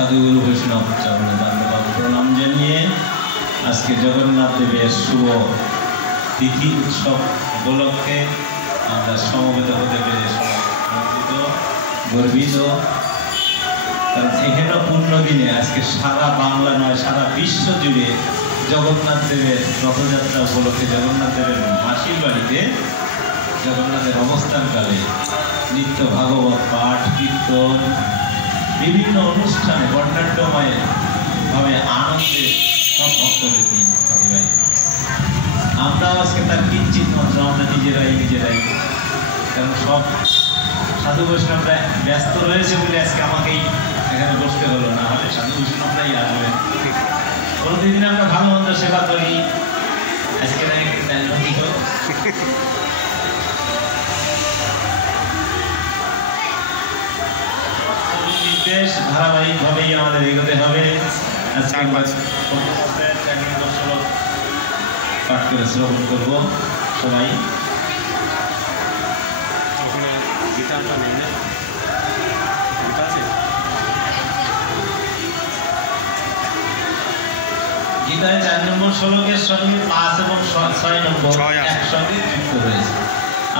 সাধুগুরু বৈষ্ণব চরণে ধন্যবাদ প্রণাম জানিয়ে আজকে জগন্নাথ দেবের শুভ তিথি উৎসব উপলক্ষে আমরা সমবেত হতে পেরে আনন্দিত গর্বিত। কারণ এখানে পূর্ণ দিনে আজকে সারা বাংলা নয় সারা বিশ্ব জুড়ে জগন্নাথ দেবের রথযাত্রা উপলক্ষে জগন্নাথ দেবের মাসির বাড়িতে জগন্নাথের অবস্থানকালে নিত্য ভাগবত পাঠ কীর্তন বিভিন্ন অনুষ্ঠানে বর্ণাঢ্যময়ভাবে আনন্দে সব ভক্তবৃন্দ আমরাও আজকে তার কিঞ্চিত মাত্র আমরা নিজেরাই কারণ সব সাধু বৈষ্ণবরা ব্যস্ত রয়েছে বলে আজকে আমাকেই এখানে বসতে হলো, না হলে সাধু বৈষ্ণবরাই আসবেন। প্রতিদিন আমরা ভালো মন্দ সেবা করি, আজকে না একটু কি হোক। নির্দেশ ধারাবাহিকভাবেই আমাদের এগোতে হবে। আজকে পাঠ করে শ্রবণ করবো সবাই। গীতায় 4 নম্বর শ্লোকের সঙ্গে 5 এবং 6 নম্বর একসঙ্গে যুক্ত রয়েছে।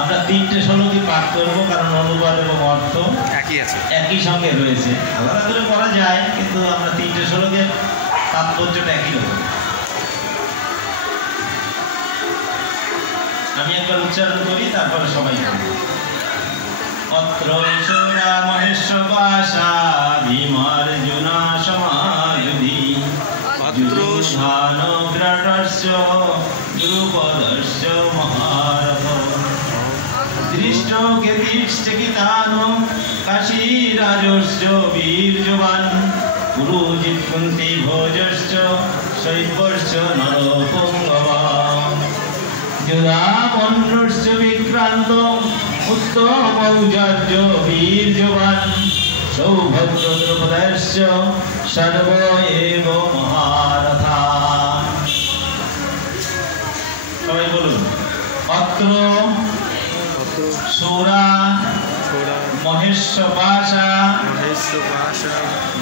আমরা 3টে শ্লোকই পাঠ করব কারণ অনুবাদ এবং অর্থ একই সঙ্গে রয়েছে। আলাদা করে করা যায় কিন্তু আমরা 3টে শ্লোকের তাৎপর্যটা একই রকম। আমি একবার উচ্চারণ করি তারপরে সবাই বলব। অত্র ঈশরা মহেশ্ববাসা ভীমার্জুনা সমায়ুধি অত্রুধান বিরাটস্য দ্রুপদস্য মহারথ দৃষ্ট গতিশ্চকিতান কাশীরাজস্য বীর্যবান পুরোজিত কুন্তি ভোজস্য শৈবস্য নরপুঙ্গবান যুধামন্যস্য বিক্রান্ত উত্তমৌজার্য বীর্যবান সৌভদ্র দ্রুপদস্য সর্ব এব মহারথা। সবাই বলুন। অত্র সুরা মহেশ্ববাসা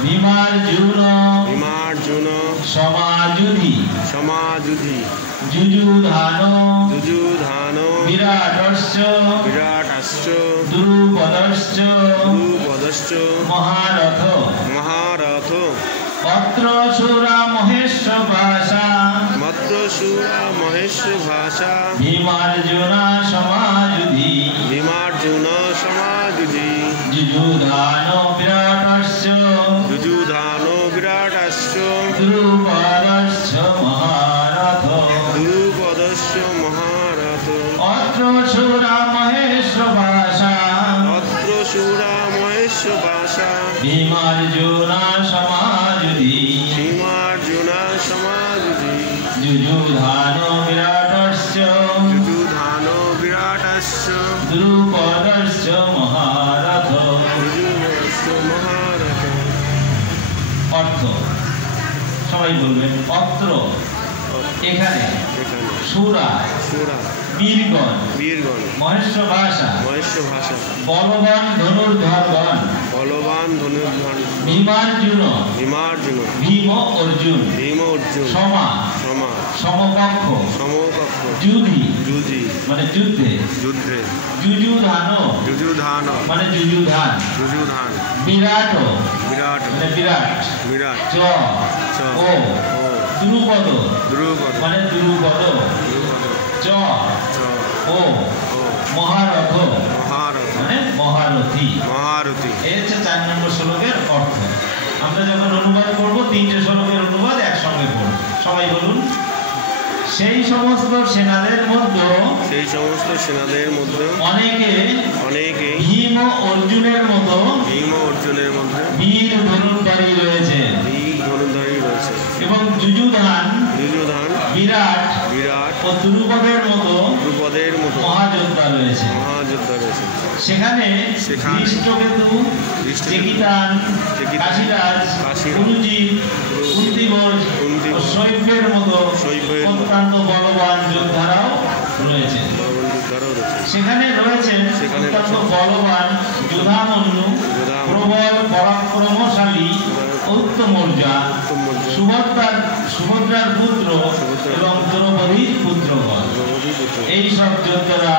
ভীমার্জুন সমাযুধি যুযুধান বিরাটস্য দ্রুপদস্য মহারথ। অত্র সুরা মহেশ্ববাসা ভীমার্জুনা সমাযুধি যুযুধান বিরাটস্য দ্রুপদস্য মহারথ। অত্র সুরা মহেশ্ববাসা ভীমার্জুনা সমাযুধি যুযুধান বিরাটস্য দ্রুপদস্য মহারথ। অর্থ সবাই বলবেন। অত্র এখানে সুরা বীরগণ মহেশ্ববাসা বলবান ধনুর্ধরগণ ভীমার্জুন ভীম অর্জুন সমকক্ষ যুধি মানে যুদ্ধে যুযুধান মানে যুযুধান বিরাট মানে বিরাট চ ও দ্রুপদ মানে দ্রুপদ চ ও মহারথ মানে মহারথী। এই হচ্ছে 4 নম্বর শ্লোকের অর্থ। আমরা যখন অনুবাদ করবো 3টে শ্লোকের অনুবাদ একসঙ্গে পড়ব। সবাই বলুন। সেই সমস্ত সেনাদের মধ্যে অনেকে ভীম অর্জুনের মতো বীর ধনুর্ধারী রয়েছে এবং যুযুধান বিরাট ও দ্রুপদের মতো মহাযোদ্ধা রয়েছে। সেখানে দৃষ্টকেতু চেকিতান কাশীরাজ পুরুজিৎ কুন্তিভোজ ও শৈবের মতো অত্যন্ত বলবান যোদ্ধারাও রয়েছে। সেখানে রয়েছেন অত্যন্ত বলবান যোধামন্যু প্রবল পরাক্রমশালী উত্তমৌর্যা, সুভদ্রার পুত্র এবং দ্রৌপদীর পুত্রগণ। এই সব যোদ্ধারা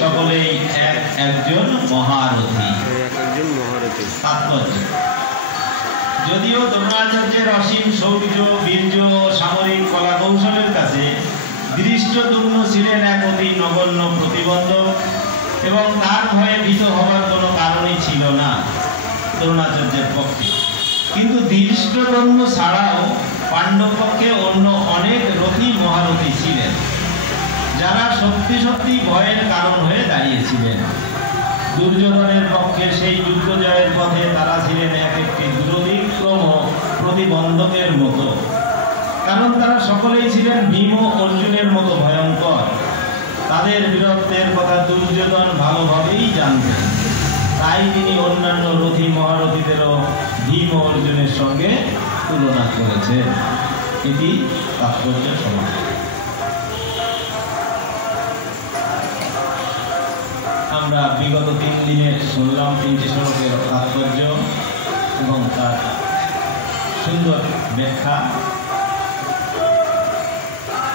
সকলেই একজন মহারথী। তাৎপর্য: যদিও দ্রোণাচার্যের অসীম শৌর্য, বীর্য ও সামরিক কলা কৌশলের কাছে ধৃষ্টদ্যুম্ন ছিলেন এক অতি নগণ্য প্রতিবন্ধক এবং তার ভয়ে ভীত হবার কোনো কারণই ছিল না দ্রোণাচার্যের পক্ষে, কিন্তু ধৃষ্টদ্যুম্ন ছাড়াও পাণ্ডব পক্ষে অন্য অনেক রথী মহারথী ছিলেন, যারা সত্যি সত্যি ভয়ের কারণ হয়ে দাঁড়িয়েছিলেন। দুর্যোধনের পক্ষে সেই যুদ্ধ জয়ের পথে তারা ছিলেন এক একটি দুরতিক্রম প্রতিবন্ধকের মতো, কারণ তারা সকলেই ছিলেন ভীম ও অর্জুনের মতো ভয়ঙ্কর। তাদের বীরত্বের কথা দুর্যোধন ভালোভাবেই জানতেন, তাই তিনি অন্যান্য রথী মহারথীদেরও ভীম ও অর্জুনের সঙ্গে তুলনা করেছেন। এটি তাৎপর্য সমাজ। আমরা বিগত 3 দিনে শুনলাম 3টি শ্লোকের তাৎপর্য এবং তার সুন্দর ব্যাখ্যা।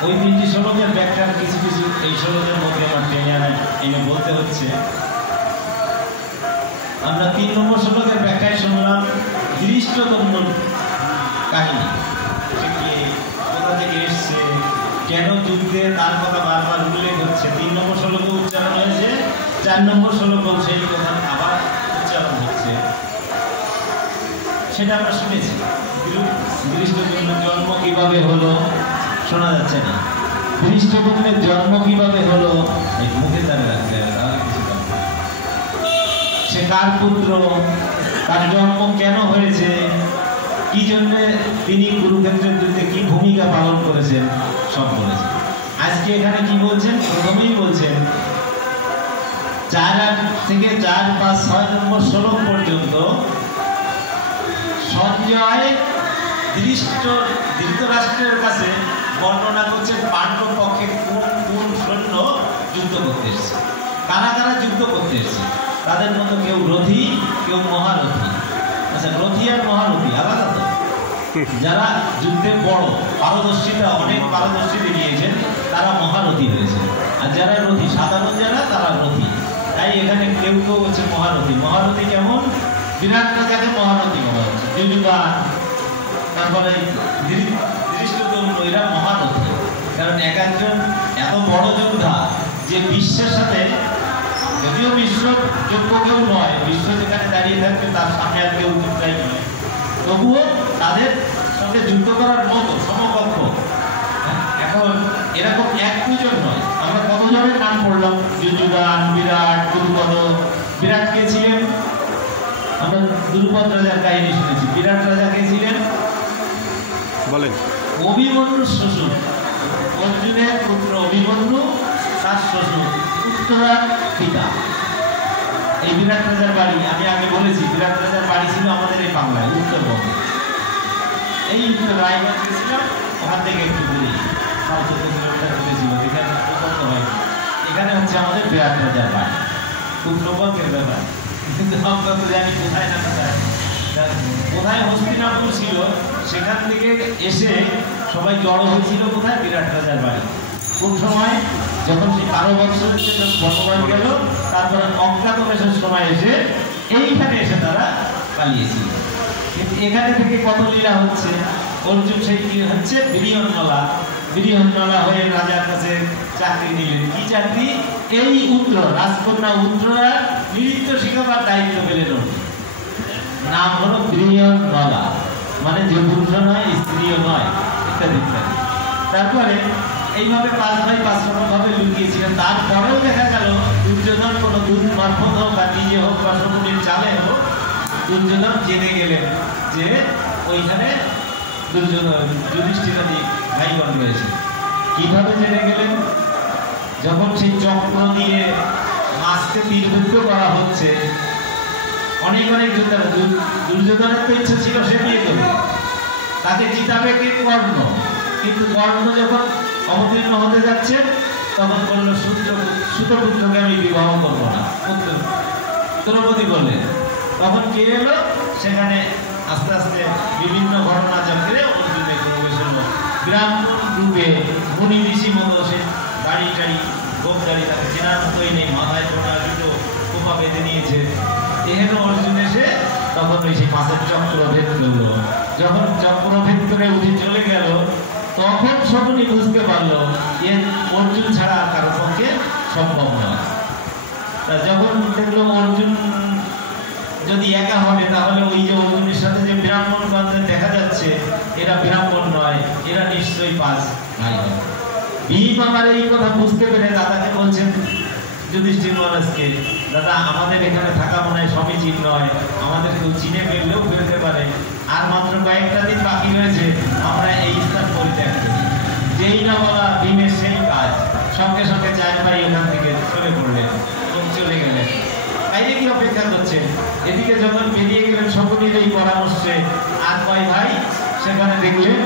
ওই 3টি শ্লোকের ব্যাখ্যার কিছু কিছু এই শ্লোকের মধ্যে আমার টেনে এনে বলতে হচ্ছে। আমরা 3 নম্বর শ্লোকের ব্যাখ্যায় শুনলাম ধৃষ্টদ্যুম্ন কাহিনী, সে কি কোথা থেকে এসছে, কেন যুদ্ধে তার কথা বারবার উল্লেখ হচ্ছে। 3 নম্বর শ্লোকে উচ্চারণ হয়েছে, 4 নম্বর শ্লোকেও সেই কথা আবার উচ্চারণ হচ্ছে, সেটা আমরা শুনেছি। ধৃষ্টদ্যুম্নের জন্ম কিভাবে হলো শোনা যাচ্ছে না। ধৃষ্টদ্যুম্নের জন্ম কিভাবে হলো এই মুখে তারে রাখতে হবে, তাহলে কিছু জানবে। সে কার পুত্র, তার জন্ম কেন হয়েছে, কি জন্য তিনি কুরুক্ষেত্রের যুদ্ধে কি ভূমিকা পালন করেছেন, সব বলেছেন। আজকে এখানে কি বলছেন? প্রথমেই বলছেন 4 থেকে 4, 5, 6 নম্বর শ্লোক পর্যন্ত সঞ্জয় ধৃতরাষ্ট্রের কাছে বর্ণনা করছে পাণ্ডব পক্ষে কোন কোন সৈন্য যুদ্ধ করতে এসেছে, কারা কারা যুদ্ধ করতে এসেছে। তাদের মধ্যে কেউ রথী, কেউ মহারথী। আচ্ছা, রথী আর মহারথী আলাদা তো। যারা যুদ্ধে বড় পারদর্শিতা, অনেক পারদর্শী দেখিয়েছেন, তারা মহারথী হয়েছে। আর যারা রথী, সাধারণ যারা, তারা রথী। তাই এখানে কেউ কেউ হচ্ছে মহারথী। মহারথী কেমন? বিরাট রাজাকে মহারথী বলা হচ্ছে, যুযুধান, তারপরে ধৃষ্টদ্যুম্ন, এরা মহারথী। কারণ এক একজন এত বড় যোদ্ধা যে বিশ্বের সাথে, যদিও বিশ্ব যোগ্য কেউ নয়, বিশ্ব যেখানে দাঁড়িয়ে থাকবে তার সামনে আর কেউ যোদ্ধাই নয়, তবুও তাদের সঙ্গে যুদ্ধ করার মতো সমকক্ষ। এখন এরকম 1-2 নয়, আমরা কতজনের নাম পড়লাম? যুযুধান, বিরাট, দ্রুপদ। বিরাট কে ছিলেন? আমরা দ্রুপদ রাজার কাহিনী শুনেছি। বিরাট রাজা কে ছিলেন বলেন? অভিমন্যুর শ্বশুর, অর্জুনের পুত্র অভিমন্যু, তার শ্বশুর উত্তরার পিতা। এই বিরাট রাজার বাড়ি, আমি আগে বলেছি, বিরাট রাজার বাড়ি ছিল আমাদের এই বাংলায়, উত্তরবঙ্গে। এই রায়গঞ্জ গেছিলাম, ওখান থেকে একটু দূরে 14 কিলোমিটার দূরে ছিল, এখানে প্রকল্প হয়। এখানে হচ্ছে আমাদের বিরাট রাজার বাড়ি। খুব সৌভাগ্যের ব্যাপার, কিন্তু আমরা তো জানি কোথায় না কোথায়। কোথায় হস্তিনাপুর ছিল, সেখান থেকে এসে সবাই জড়ো হয়েছিল কোথায়? বিরাট রাজার বাড়ি। কোন সময়? যখন সেই 12 বছরের বনবাস গেল, তারপরে অজ্ঞাতবাসের সময় এসে এইখানে এসে তারা পালিয়েছিল। কিন্তু এখানে থেকে কত লীলা হচ্ছে। অর্জুন সেই কি হচ্ছে? বিরিয়নমালা হয়ে রাজার কাছে চাকরি নিলেন। কি চাকরি? এই রাজকন্যা উত্তরা নৃত্য শিখাবার দায়িত্ব পেলেন। নাম হলো বিরিয়নমালা, মানে যে পুরুষ নয়, স্ত্রীও নয়, ইত্যাদি ইত্যাদি। তারপরে এইভাবে 5 ভাই 5 রকমভাবে লুকিয়েছিলেন। তারপরেও দেখা গেল দুর্যোধন কোনো দূত মারফত হোক বা নিজে হোক বা শকুনির চালে হোক, দুর্যোধন জেনে গেলেন যে ওইখানে যুধিষ্ঠিরাদি ভাইগণ রয়েছে। কিভাবে জেনে গেলেন? যখন সেই চক্র দিয়ে মাছকে তীরবিদ্ধ করা হচ্ছে, অনেক যোদ্ধা, দুর্যোধনের তো ইচ্ছা ছিল সে বিয়ে করবে, তাকে জিতাবে কে? কর্ণ। কিন্তু কর্ণ যখন অবতীর্ণ হতে যাচ্ছে, তখন বলল সূতপুত্রকে আমি বিবাহ করবো না, দ্রৌপদী বললেন। তখন কে এলো? সেখানে আস্তে আস্তে বিভিন্ন ঘটনা চক্রে অর্জুনে প্রবেশ হলো। ব্রাহ্মণ রূপে মুনি ঋষি মতো সে দাড়ি টাড়ি গোপদাড়ি তাকে চেনার মতোই নেই, মাথায় ছোটা দুটো কোপা বেঁধে নিয়েছে। এহেন অর্জুন এসে তখন ওই সেই মাছের চক্র ভেদ করলো। যখন চক্র ভেদ করে উঠে চলে গেল তখন শকুনি বুঝতে পারলো এ অর্জুন ছাড়া আর কারোর পক্ষে সম্ভব নয়। যখন দেখলো অর্জুন যদি একা হবে তাহলে ওই যে অর্জুনের সাথে যে ব্রাহ্মণগণদের দেখা যাচ্ছে এরা ব্রাহ্মণ নয়, এরা নিশ্চয়ই পাঁচ ভাই হবে। ভীম আমার এই কথা বুঝতে পেরে দাদাকে বলছেন যুধিষ্ঠির মহারাজকে, দাদা আমাদের এখানে থাকা মনে হয় সমীচীন নয়, আমাদের কেউ চিনে ফেললেও ফেলতে পারে, আর মাত্র কয়েকটা দিন বাকি রয়েছে, আমরা এই স্থান পরিত্যাগ করি। যেই না বলা ভীমের সেই কাজ, সঙ্গে সঙ্গে চার ভাই ওখান থেকে চলে পড়লেন এবং চলে গেলেন। বাইরে কি অপেক্ষা করছেন? এদিকে যখন বেরিয়ে গেলেন শকুনির এই পরামর্শে আর কয় ভাই সেখানে দেখলেন